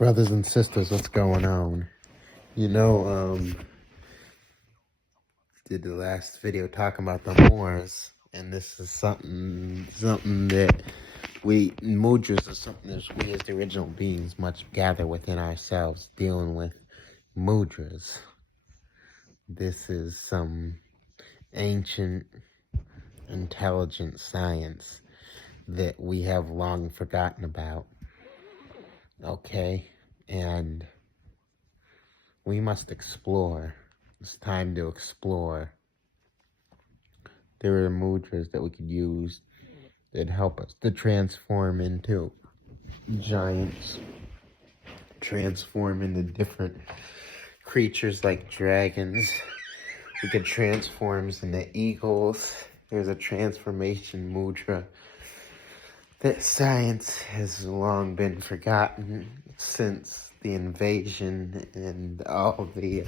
Brothers and sisters, what's going on? You know, did the last video talking about the Moors, and this is something that Mudras are something that we as the original beings must gather within ourselves, dealing with Mudras. This is some ancient, intelligent science that we have long forgotten about, okay? And we must explore. It's time to explore. There are mudras that we could use that help us to transform into giants, transform into different creatures like dragons. We could transform into eagles. There's a transformation mudra that science has long been forgotten since the invasion and all the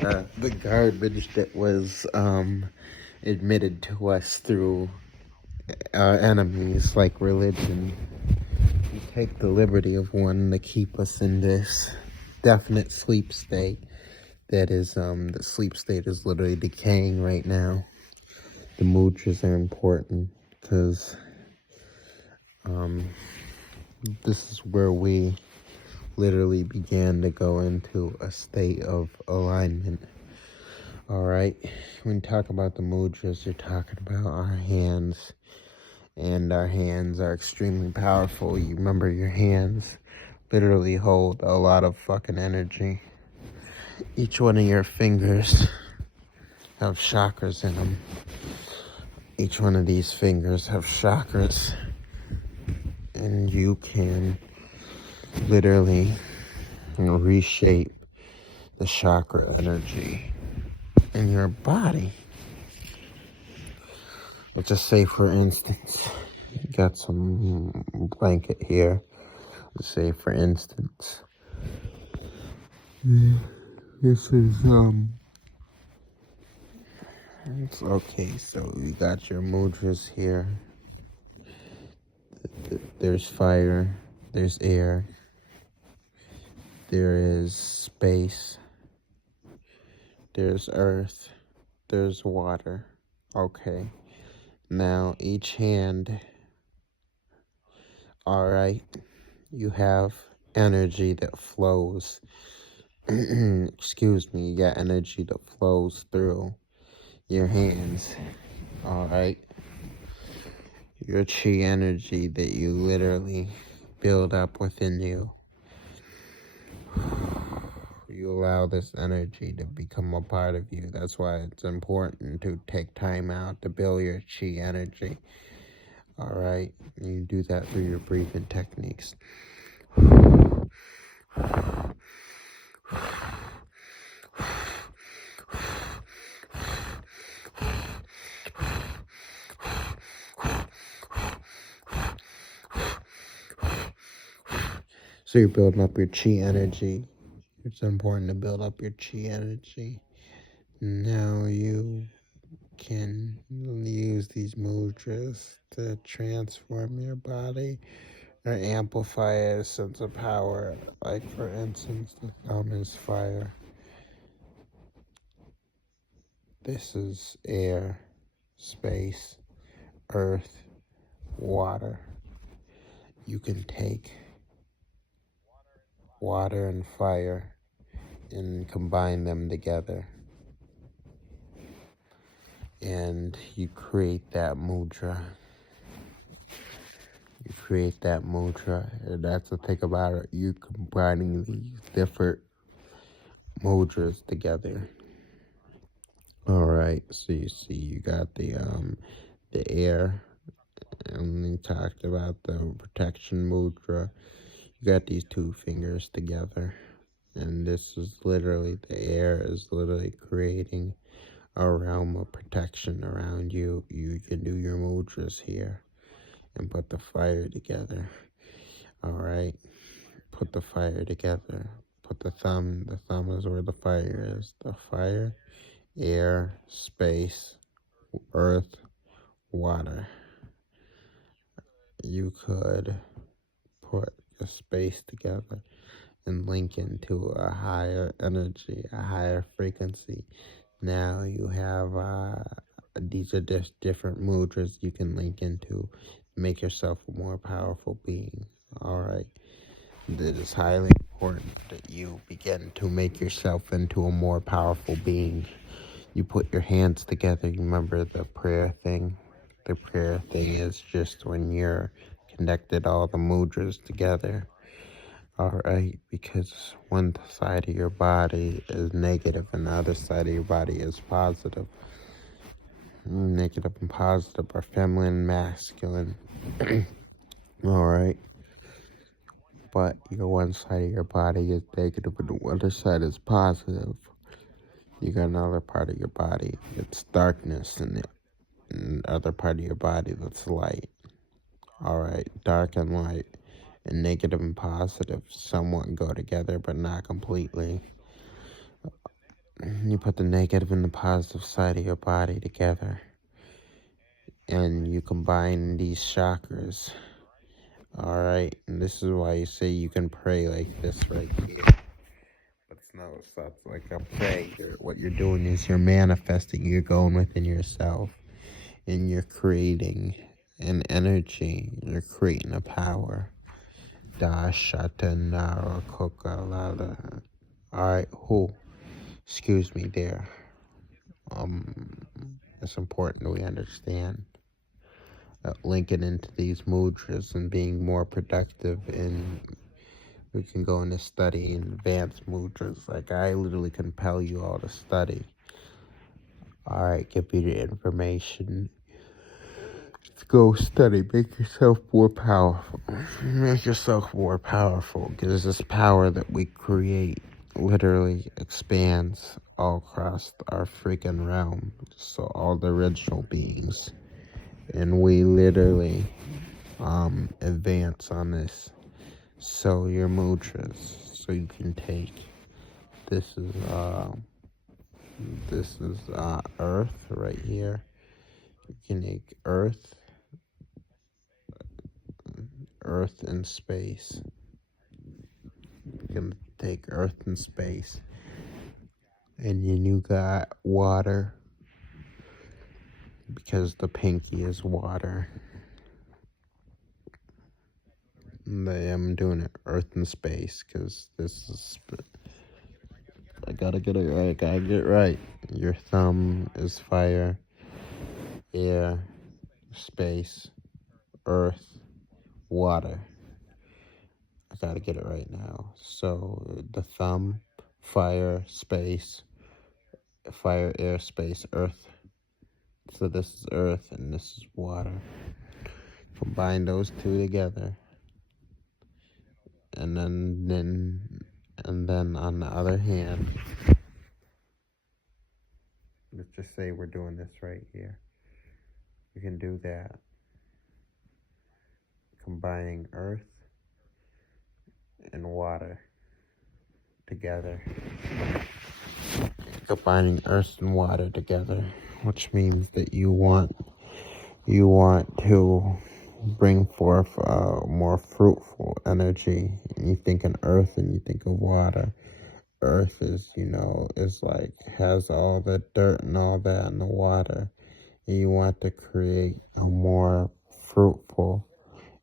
garbage that was admitted to us through our enemies like religion. We take the liberty of one to keep us in this definite sleep state that is the sleep state is literally decaying right now. The mudras are important because this is where we literally began to go into a state of alignment. Alright, when you talk about the mudras, you're talking about our hands, and our hands are extremely powerful. You remember your hands literally hold a lot of fucking energy. Each one of your fingers have chakras in them. Each one of these fingers have chakras, and you can literally reshape the chakra energy in your body. Let's just say, for instance, you got some blanket here. Let's say, for instance, this is, it's okay, so you got your mudras here. There's fire, there's air, there is space, there's earth, there's water. Okay. Now, each hand, alright, you have energy that flows. Excuse me, you got energy that flows through your hands, alright? Your chi energy that you literally build up within you. You allow this energy to become a part of you. That's why it's important to take time out to build your chi energy. Alright? You do that through your breathing techniques. So you're building up your chi energy. It's important to build up your chi energy. Now you can use these mudras to transform your body or amplify a sense of power. Like, for instance, the thumb is fire. This is air, space, earth, water. You can take water and fire and combine them together, and you create that mudra. You create that mudra, and that's the thing about it. You're combining these different mudras together. Alright, so you see you got the air, and we talked about the protection mudra. You got these two fingers together, and this is literally, the air is literally creating a realm of protection around you. You can do your mudras here and put the fire together. Alright, put the fire together. Put the thumb is where the fire is. The fire, air, space, earth, water. You could put the space together and link into a higher energy, a higher frequency. Now you have these are just different mudras you can link into, make yourself a more powerful being. All right. It is highly important that you begin to make yourself into a more powerful being. You put your hands together. You remember the prayer thing? The prayer thing is just when you're connected all the mudras together. All right, because one side of your body is negative and the other side of your body is positive. Negative and positive are feminine and masculine. All right. But your one side of your body is negative and the other side is positive. You got another part of your body that's darkness and the other part of your body that's light. All right, dark and light and negative and positive somewhat go together, but not completely. You put the negative and the positive side of your body together, and you combine these chakras. All right, and this is why you say you can pray like this right here. But it's not like a prayer. What you're doing is you're manifesting. You're going within yourself, and you're creating an energy. You're creating a power. Da shata nara koka lada. All right, who? Excuse me, there. It's important we understand that linking into these mudras and being more productive, and we can go into study in advanced mudras. Like I literally compel you all to study. All right, give you the information. Go study. Make yourself more powerful. Make yourself more powerful, because this power that we create literally expands all across our freaking realm. So all the original beings, and we literally advance on this. So your mudras. So you can take. This is Earth right here. You can take Earth and space. You can take Earth and space, and then you got water, because the pinky is water. I'm doing it Earth and space because this is. I gotta get it right. Gotta get it right. Your thumb is fire, air, space, earth, water. I gotta get it right now. So the thumb, fire, space, fire, air, space, earth. So this is earth and this is water. Combine those two together, and then on the other hand, let's just say we're doing this right here. You can do that. Combining earth and water together. Combining earth and water together, which means that you want to bring forth more fruitful energy. And you think of earth and you think of water. Earth is, is like has all the dirt and all that in the water. And you want to create a more fruitful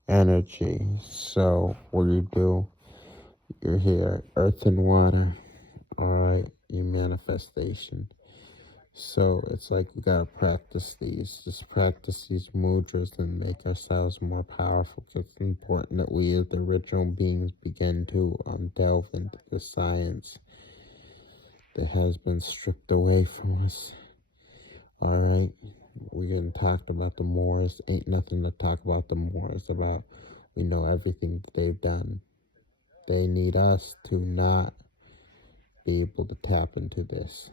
energy. So what do? You're here, earth and water. All right, your manifestation. So it's like we gotta practice these. Just practice these mudras and make ourselves more powerful. It's important that we, as the original beings, begin to delve into the science that has been stripped away from us. All right, we didn't talk about the Moors. Ain't nothing to talk about the Moors about. We know everything that they've done. They need us to not be able to tap into this.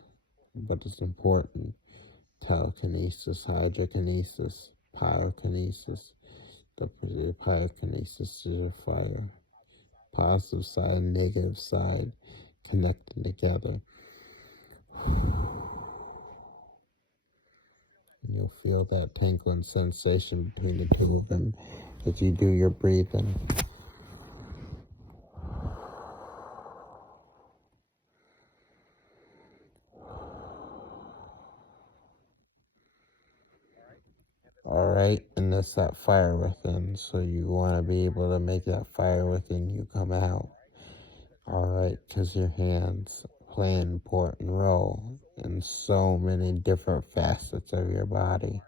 But it's important. Telekinesis, hydrokinesis, pyrokinesis. The pyrokinesis is your fire. Positive side, negative side, connecting together. You'll feel that tingling sensation between the two of them as you do your breathing. harness that fire within. So you want to be able to make that fire within you come out. Alright, because your hands play an important role in so many different facets of your body.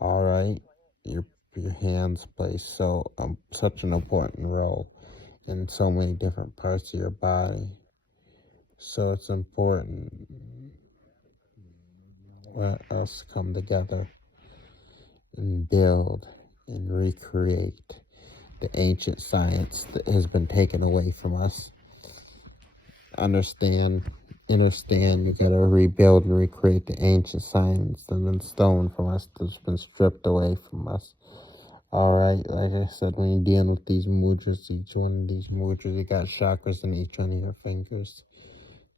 Alright, your hands play such an important role in so many different parts of your body. So it's important. Let us come together and build and recreate the ancient science that has been taken away from us. Understand, we gotta rebuild and recreate the ancient science that's been stolen from us, that's been stripped away from us. Alright, like I said, when you're dealing with these mudras, each one of these mudras, you got chakras in each one of your fingers.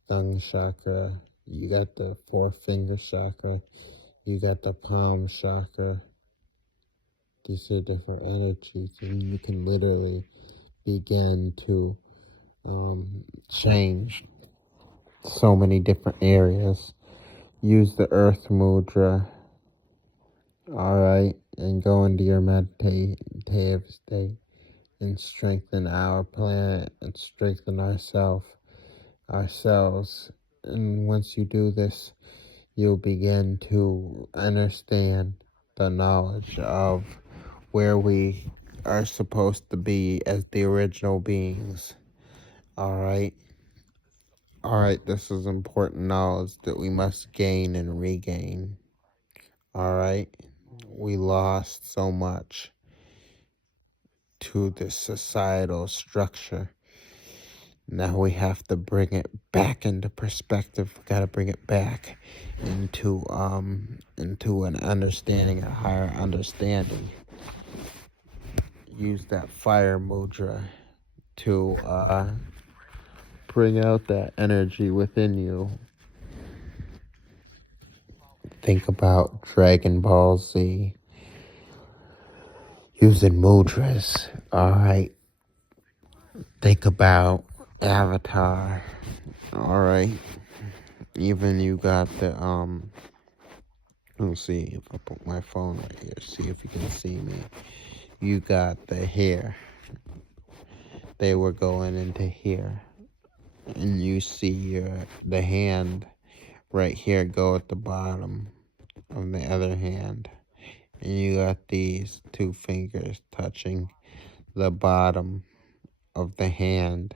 Thumb chakra, you got the fourth finger chakra, you got the palm chakra. These are different energies, and you can literally begin to change so many different areas. Use the earth mudra, alright, and go into your meditative state and strengthen our planet and strengthen ourselves. And once you do this, you'll begin to understand the knowledge of where we are supposed to be as the original beings. Alright? Alright, this is important knowledge that we must gain and regain. Alright? We lost so much to this societal structure. Now we have to bring it back into perspective. We gotta bring it back into an understanding, a higher understanding. Use that fire mudra to bring out that energy within you. Think about Dragon Ball Z using mudras. Alright. Think about Avatar. Alright. Even you got the let's see if I put my phone right here, see if you can see me. You got the hair. They were going into here. And you see the hand right here go at the bottom of the other hand. And you got these two fingers touching the bottom of the hand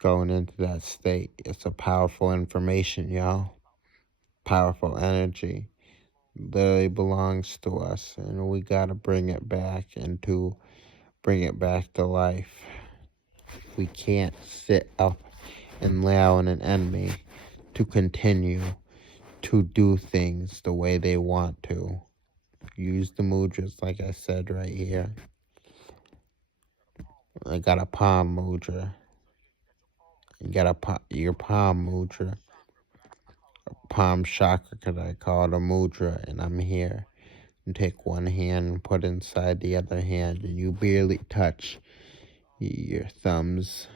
going into that state. It's a powerful information, y'all. Powerful energy. Literally belongs to us, and we gotta bring it back to life. We can't sit up and allow an enemy to continue to do things the way they want to. Use the mudras like I said right here. I got a palm mudra. You got your palm mudra. Palm chakra, because I call it a mudra, and I'm here. You take one hand and put it inside the other hand, and you barely touch your thumbs,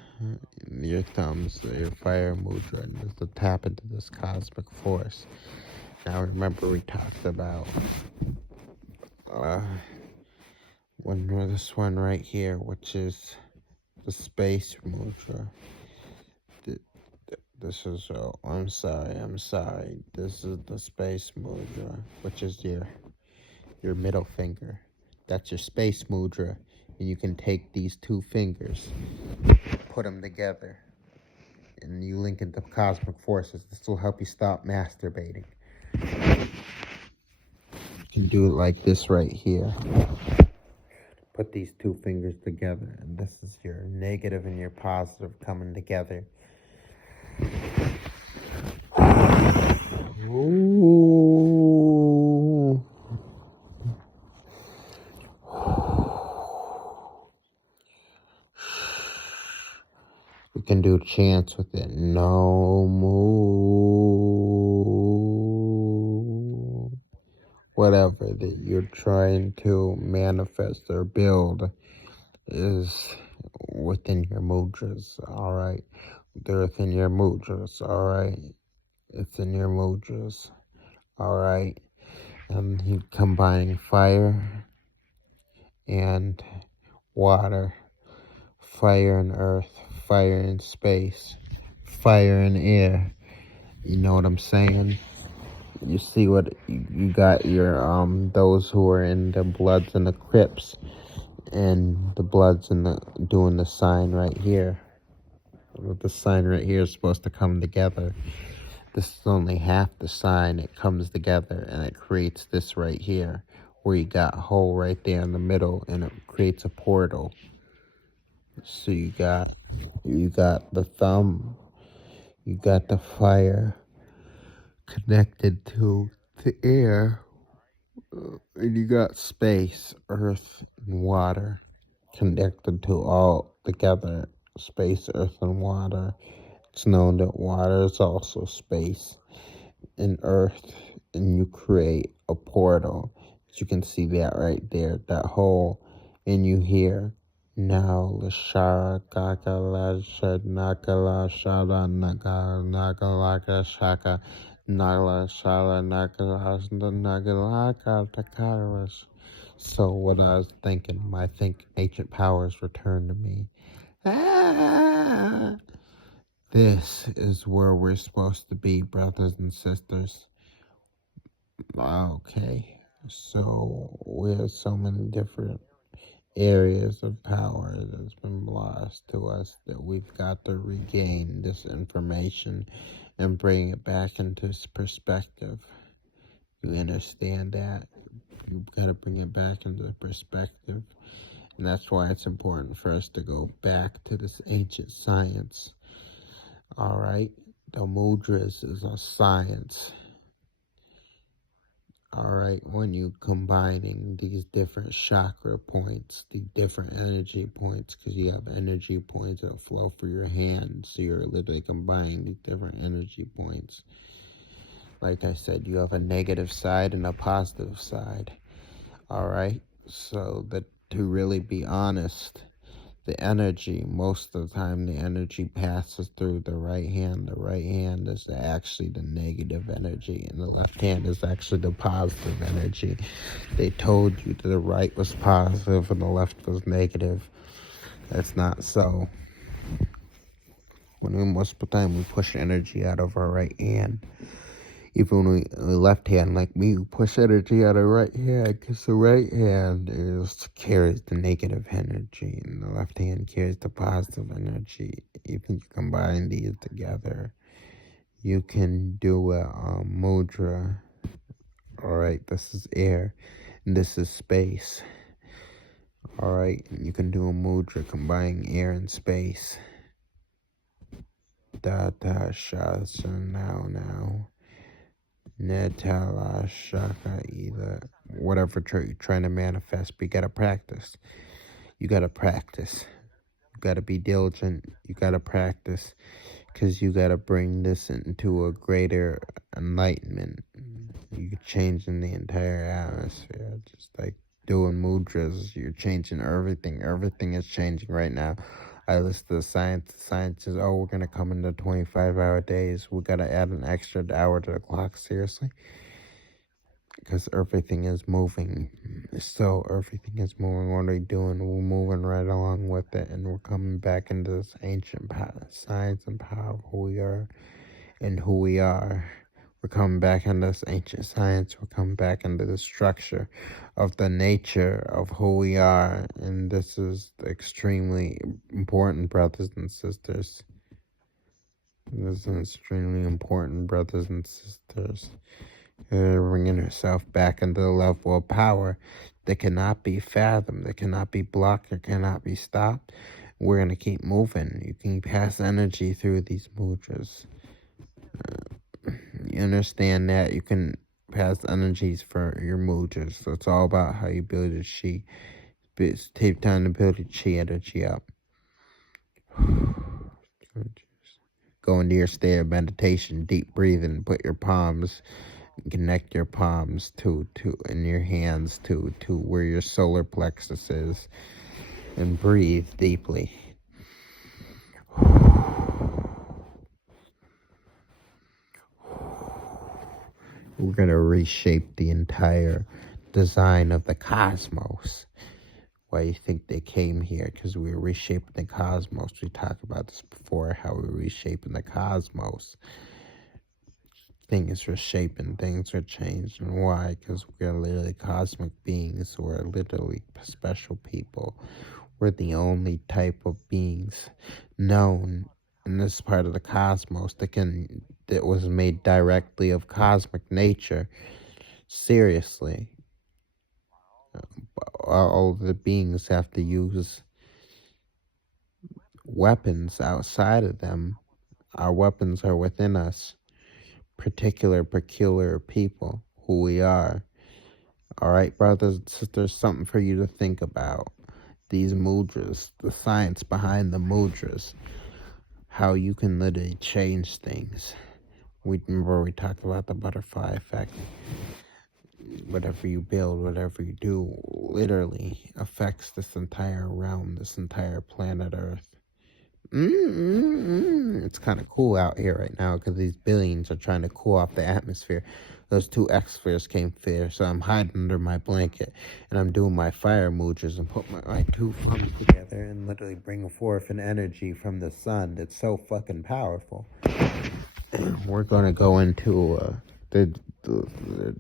your fire mudra, and just to tap into this cosmic force. Now remember we talked about this one right here, which is the space mudra. This is, I'm sorry. This is the space mudra, which is your middle finger. That's your space mudra. And you can take these two fingers, put them together, and you link into cosmic forces. This will help you stop masturbating. You can do it like this right here. Put these two fingers together, and this is your negative and your positive coming together. Ooh. We can do chants with it. No more. Whatever that you're trying to manifest or build is within your mudras, alright? They're within your mudras, alright? It's in your mudras, alright? And you combining fire and water, fire and earth, fire and space, fire and air. You know what I'm saying? You see what you got your those who are in the Bloods and the Crips, and the Bloods and the doing the sign right here. The sign right here is supposed to come together. This is only half the sign. It comes together and it creates this right here, where you got a hole right there in the middle, and it creates a portal. So you got the thumb, you got the fire connected to the air, and you got space, earth, and water connected to all together. Space, earth, and water. It's known that water is also space and earth, and you create a portal. You can see that right there, that hole, and you hear now Lashara Kakala Shadnakala Shada Nagalaka Shaka Nagala Shala Nagalas Nagalaka Takaras. So what I was thinking, I think ancient powers returned to me. Ah! This is where we're supposed to be, brothers and sisters. Okay, so we have so many different areas of power that's been lost to us that we've got to regain this information and bring it back into perspective. You understand that? You've got to bring it back into perspective. And that's why it's important for us to go back to this ancient science. All right? The mudras is a science. All right, when you combining these different chakra points, the different energy points, because you have energy points that flow through your hands, so you're literally combining these different energy points. Like I said, you have a negative side and a positive side. All right, so that to really be honest, the energy, most of the time the energy passes through the right hand. The right hand is actually the negative energy, and the left hand is actually the positive energy. They told you that the right was positive and the left was negative. That's not so. When most of the time we push energy out of our right hand, even when we left hand, like me, we push energy out of right hand, because the right hand carries the negative energy, and the left hand carries the positive energy. Even you combine these together, you can do a mudra. All right, this is air, and this is space. All right, and you can do a mudra combining air and space. Da da sha now. Netala Shaka either whatever you're trying to manifest, but you gotta practice. You gotta practice. You gotta be diligent. You gotta practice, because you gotta bring this into a greater enlightenment. You're changing the entire atmosphere, just like doing mudras. You're changing everything. Everything is changing right now. I listen to the science. The science says, oh, we're going to come into 25-hour days. We got to add an extra hour to the clock. Seriously? Because everything is moving. So everything is moving. What are we doing? We're moving right along with it. And we're coming back into this ancient science and power of who we are and who we are. We're coming back into this ancient science. We're coming back into the structure of the nature of who we are. And this is extremely important, brothers and sisters. This is extremely important, brothers and sisters. You're bringing yourself back into the level of power that cannot be fathomed, that cannot be blocked, that cannot be stopped. We're going to keep moving. You can pass energy through these mudras. You understand that you can pass energies for your mudras. So it's all about how you build your chi. Take time to build your chi energy up. Go into your state of meditation, deep breathing. Put your palms, connect your palms to and your hands to where your solar plexus is, and breathe deeply. We're going to reshape the entire design of the cosmos. Why you think they came here? Because we were reshaping the cosmos. We talked about this before, how we were reshaping the cosmos. Things were shaping, things were changing. Why? Because we're literally cosmic beings. We're literally special people. We're the only type of beings known in this part of the cosmos that was made directly of cosmic nature. Seriously. All the beings have to use weapons outside of them. Our weapons are within us. Peculiar people, who we are. All right, brothers and sisters, something for you to think about. These mudras, the science behind the mudras, how you can literally change things. Remember we talked about the butterfly effect. Whatever you build, whatever you do, literally affects this entire realm, this entire planet Earth. It's kind of cool out here right now because these billions are trying to cool off the atmosphere. Those two X-spheres came fair, so I'm hiding under my blanket and I'm doing my fire mudras and put my two thumbs together and literally bring forth an energy from the sun that's so fucking powerful. We're gonna go into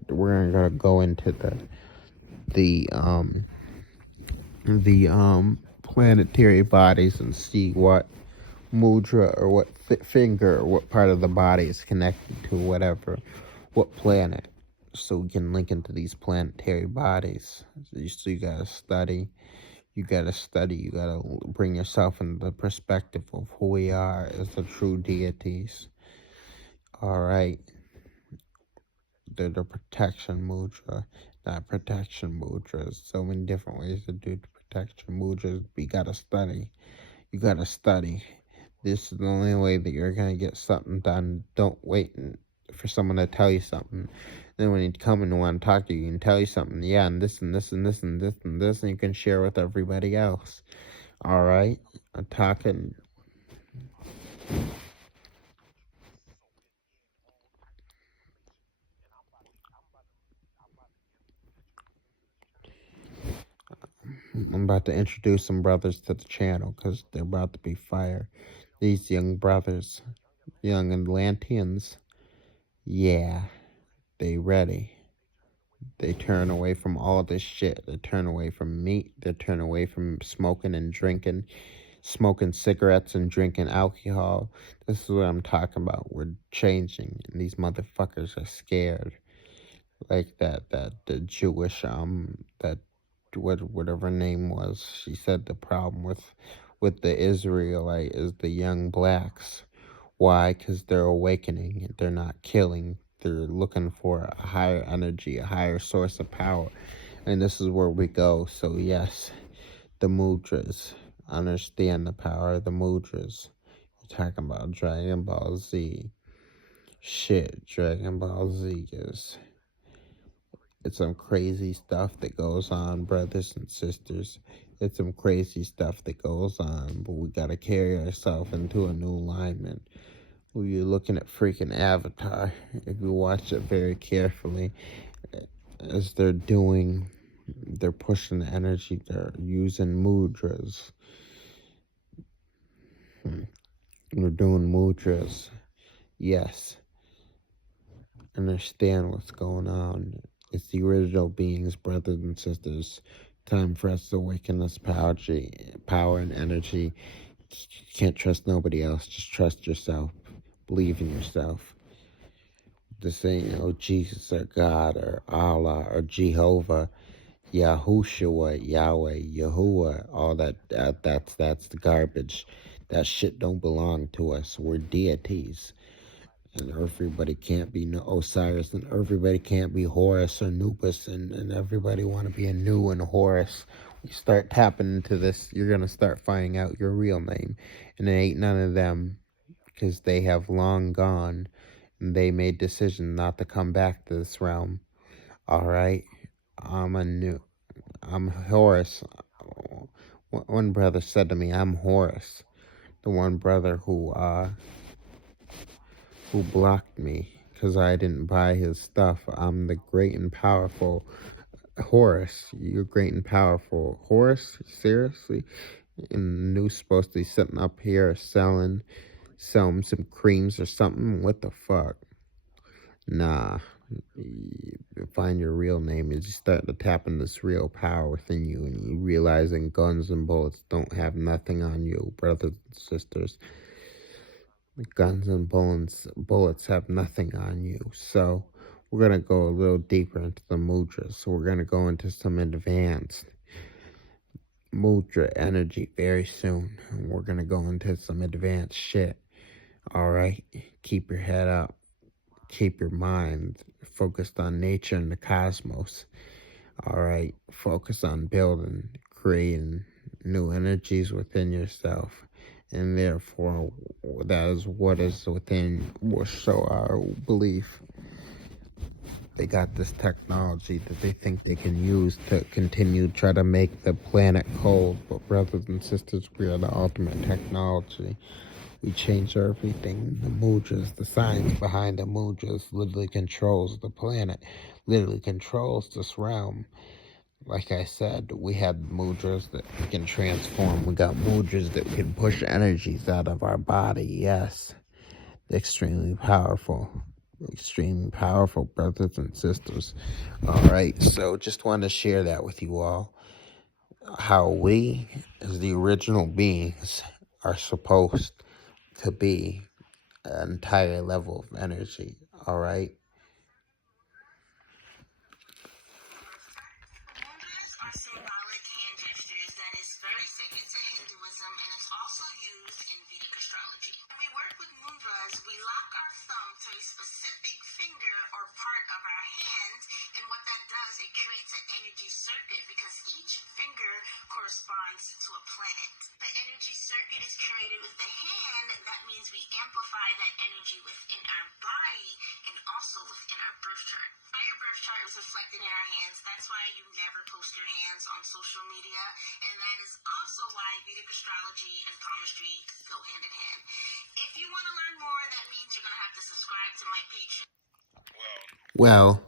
we're gonna go into the planetary bodies and see what mudra or what finger or what part of the body is connected to what planet, so we can link into these planetary bodies. So you gotta study, you gotta bring yourself into the perspective of who we are as the true deities. All right, the protection mudra, not protection mudras. So many different ways to do the protection mudras. You gotta study. This is the only way that you're going to get something done. Don't wait for someone to tell you something. Then when you come and want to talk to you, you can tell you something. Yeah, and this and this and this and this and this, and you can share with everybody else. All right? I'm talking. I'm about to introduce some brothers to the channel because they're about to be fire. These young brothers, young Atlanteans, yeah, they ready. They turn away from all this shit. They turn away from meat. They turn away from smoking and drinking, smoking cigarettes and drinking alcohol. This is what I'm talking about. We're changing, and these motherfuckers are scared. Like the Jewish that whatever her name was. She said the problem with the Israelite is the young blacks. Why? Because they're awakening. They're not killing. They're looking for a higher energy, a higher source of power. And this is where we go. So yes, the mudras. Understand the power of the mudras. You're talking about Dragon Ball Z. Shit, Dragon Ball Z is... It's some crazy stuff that goes on, brothers and sisters. It's some crazy stuff that goes on, but we gotta carry ourselves into a new alignment. You're looking at freaking Avatar. If you watch it very carefully, as they're pushing the energy, they're using mudras. They're doing mudras. Yes. Understand what's going on. It's the original beings, brothers and sisters. Time for us to awaken this power and energy. You can't trust nobody else. Just trust yourself. Believe in yourself. This ain't Jesus or God or Allah or Jehovah, Yahushua, Yahweh, Yahuwah. All that's the garbage. That shit don't belong to us. We're deities. And everybody can't be Osiris, and everybody can't be Horus or Anubis, and everybody want to be a Nu and Horus. You start tapping into this, you're going to start finding out your real name. And it ain't none of them, because they have long gone, and they made decisions not to come back to this realm. Alright? I'm Horus. One brother said to me, I'm Horus. The one brother who blocked me because I didn't buy his stuff. I'm the great and powerful Horus, you're great and powerful. Horus, seriously? And the news supposed to be sitting up here selling some creams or something? What the fuck? Nah. You find your real name is you start to tap in this real power within you, and you realizing guns and bullets don't have nothing on you, brothers and sisters. Guns and bullets have nothing on you. So we're gonna go a little deeper into the mudras. So we're gonna go into some advanced mudra energy very soon. And we're gonna go into some advanced shit. Alright? Keep your head up. Keep your mind focused on nature and the cosmos. Alright? Focus on building, creating new energies within yourself. And therefore, that is what is within, so our belief. They got this technology that they think they can use to continue to try to make the planet cold. But brothers and sisters, we are the ultimate technology. We change everything. The mudras, the science behind the mudras literally controls the planet, literally controls this realm. Like I said, we had mudras that we can transform. We got mudras that can push energies out of our body. Yes, extremely powerful. Extremely powerful, brothers and sisters. All right, so just wanted to share that with you all. How we, as the original beings, are supposed to be an entire level of energy. All right. Mudras are symbolic hand gestures that is very sacred to Hinduism and is also used in Vedic astrology. When we work with mudras, we lock our thumb to a specific finger or part of our hand, and what that does, it creates an energy circuit because each finger corresponds to a planet. The energy circuit is created with the hand. That means we amplify that energy within our body and also within our birth chart. Your birth chart is reflected in our hands. That's why you never post your hands on social media, and that is also why Vedic astrology and palmistry go hand in hand. If you want to learn more, that means you're going to have to subscribe to my Patreon. Well,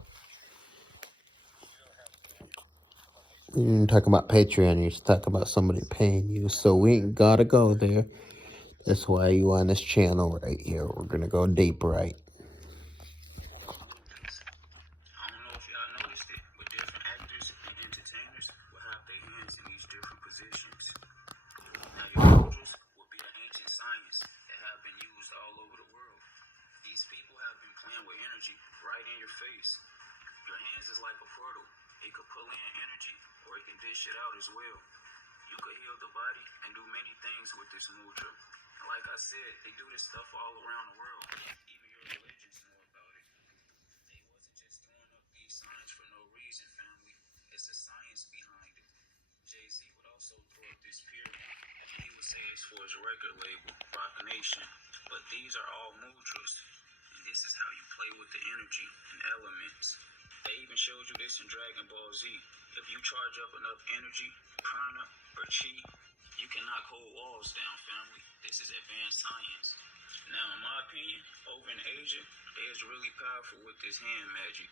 we didn't talk about Patreon. You just talk about somebody paying you. So we ain't gotta go there. That's why you on this channel right here. We're gonna go deep, right? I don't know if y'all noticed it, but different actors and entertainers will have their hands in these different positions. Now, your mudras will be an ancient science that have been used all over the world. These people have been playing with energy right in your face. Your hands is like a portal. It could pull in energy or it can dish it out as well. You could heal the body and do many things with this mudra. And like I said, they do this stuff all around the world. Even your religions know about it. They wasn't just throwing up these signs for no reason, family. It's the science behind it. Jay-Z would also throw up this pyramid. He would say it's for his record label, Rock Nation. But these are all mudras. And this is how you play with the energy and elements. They even showed you this in Dragon Ball Z. If you charge up enough energy, prana, or chi, you can knock whole walls down, family. This is advanced science. Now, in my opinion, over in Asia, they is really powerful with this hand magic.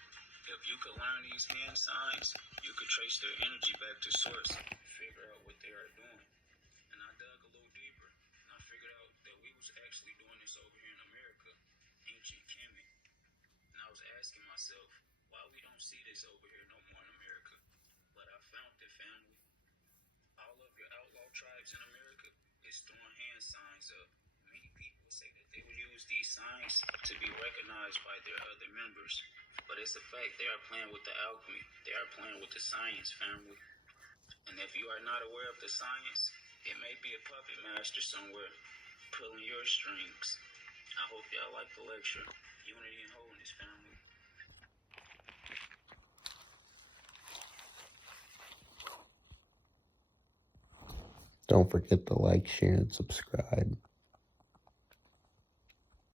If you could learn these hand signs, you could trace their energy back to source and figure out what they are doing. And I dug a little deeper, and I figured out that we was actually doing this over here in America, ancient Kemet. And I was asking myself, why we don't see this over here no more in America? But I found it, family. All of your outlaw tribes in America is throwing hand signs up. Many people say that they will use these signs to be recognized by their other members. But it's a fact they are playing with the alchemy. They are playing with the science, family. And if you are not aware of the science, it may be a puppet master somewhere pulling your strings. I hope y'all like the lecture. Unity and wholeness, family. Don't forget to like, share, and subscribe.